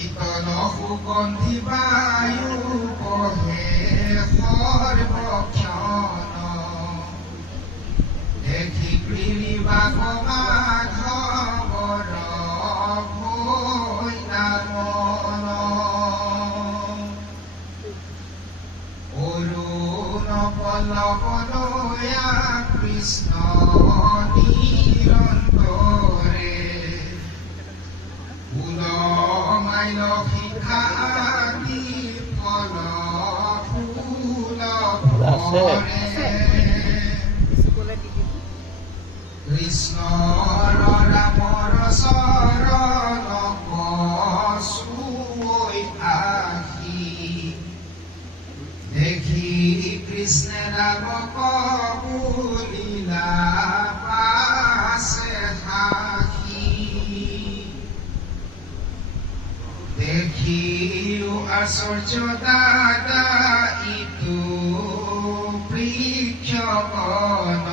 শীতল সুগন্ধি বায়ু বহে সৰ্বক্ষণ দেখি প্ৰীণিবাস মাধৱৰ ভৈনামন অৰুণ পল্লৱনয়া কৃষ্ণ নিৰন্তৰে উলমাইল শিখাদি ফল ফুল ভৰে কৃষ্ণৰ ৰামৰ চৰণ কচুই আহি দেখি কৃষ্ণে ৰামক বুলিলা পাছে হাঁহি দেখিও আশ্চৰ্য দাদা ইটো বৃক্ষবন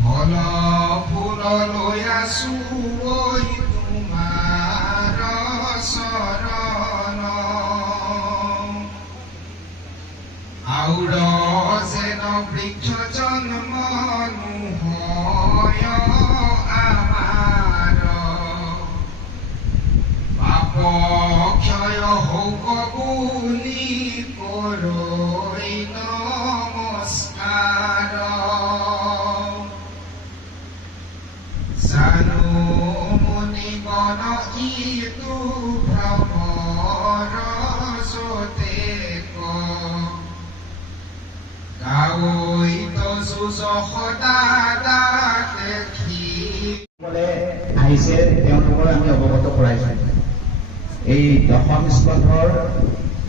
ফল ফুল লৈ আছো ঐ তোমাৰ চৰণ আউৰ যেন বৃক্ষ জন্ম নোহয় আমাৰ পাপ ক্ষয় হৌক বুলি কৰৈ নমস্কাৰ জানো মুনিগণ ইটো ভ্ৰমৰ যতে গাৱৈত যশোদা দেখি আহিছে তেওঁলোকৰ আমি অৱগত কৰাইছো এই দশম স্কন্ধৰ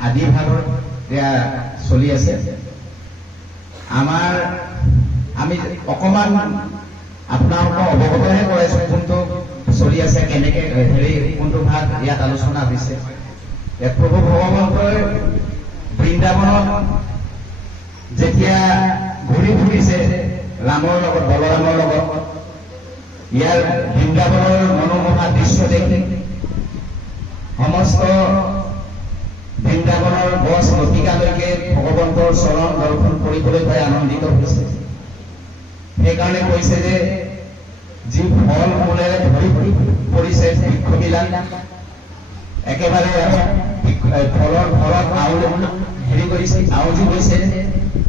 আদি ভাগত এয়া চলি আছে আমাৰ আমি অকমান আপোনালোকক অৱগতহে কৰাইছো কোনটো চলি আছে কেনেকে কোনটো ভাগ ইয়াত আলোচনা হৈছে প্ৰভু ভগৱন্তই বৃন্দাবনত যেতিয়া ঘূৰি ফুৰিছে ৰামৰ লগত বলৰামৰ লগত ইয়াৰ বৃন্দাবনৰ মনোমোহা দৃশ্য দেখি সমস্ত বৃন্দাবনৰ গছ লতিকালৈকে ভগৱন্তৰ চৰণ দৰ্শন কৰিবলৈ পাই আনন্দিত হৈছে সেইকাৰণে কৈছে যে যি ফল মূলেৰে ভৰি পৰিছে বৃক্ষবিলাক একেবাৰে ফলৰ ঘৰত হেৰি কৰিছে আউজি গৈছে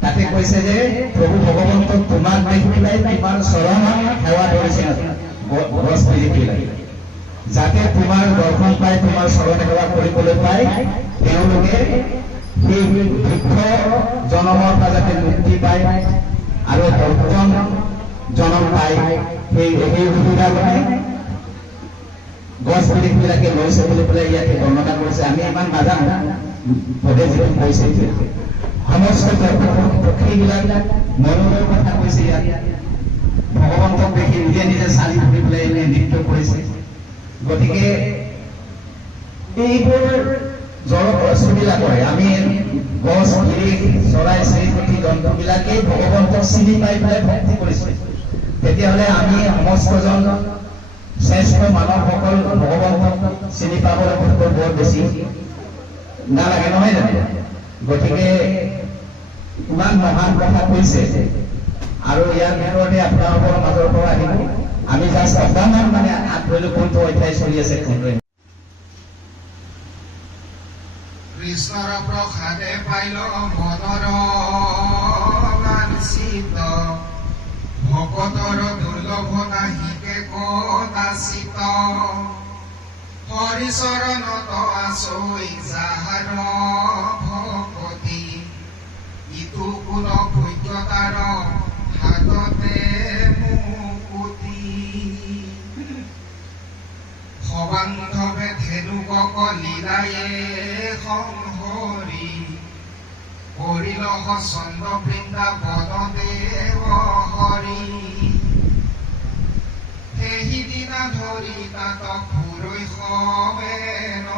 তাতে কৈছে যে প্ৰভু ভগৱন্তক তোমাক দেখি পেলাই তোমাৰ চৰণত সেৱা কৰিছে গছ বিৰিবিলাক যাতে তোমাৰ দৰ্শন পাই তোমাৰ চৰণ সেৱা কৰিবলৈ পাই তেওঁলোকে সেই বৃক্ষ জনমৰ পৰা যাতে মুক্তি পায় আৰু দৰ্শন জনম পায় সেই সুবিধা মানে গছ বিৰিবিলাকে লৈছে বুলি পেলাই ইয়াতে বৰ্ণনা কৰিছে আমি ইমান নাজানো পদে যিটো কৈছে সমস্ত পক্ষীবিলাক মনোময় কথা কৈছে ইয়াত ভগৱন্তক দেখি নিজে নিজে চালি ফুৰি পেলাই এনে নৃত্য কৰিছে গতিকে এইবোৰ জড়বস্তুবিলাকৰে আমি গছ গিৰি চৰাই চিৰিকটি জন্তুবিলাকেই ভগৱন্তক চিনি পাই পেলাই ভক্তি কৰিছে তেতিয়াহ'লে আমি সমস্তজন শ্ৰেষ্ঠ মানৱসকল ভগৱন্তক চিনি পাবলৈ বৰ বেছি নালাগে নহয় জানো গতিকে ইমান মহান কথা কৈছে আৰু ইয়াৰ ভিতৰতে আপোনালোকৰ মাজৰ পৰা আহিব আমি জাষ্ট অকণমান মানে আগলৈ কোনটো অধ্যায় চলি আছে কোনটো কৃষ্ণৰ প্ৰসাদে পাইল মনৰ বাঞ্ছিত ভকতৰ দুৰ্লভ নাহিকে কদাচিত হৰিচৰণত আছৈ যাহাৰ ভকতি ইটো কোন ভৈক্যতাৰ হাততে মুকুতি সবান্ধৱে ধেনুকক লীলায়ে সংহৰি কৰিল চন্দ বৃন্দাবন দেৱ হৰি সেইদিনা ধৰি তাত ঘূৰৈ সমেনৰে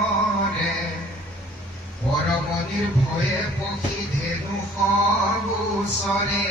পৰম নিৰ্ভয়ে পখি ধেনু সগোচৰে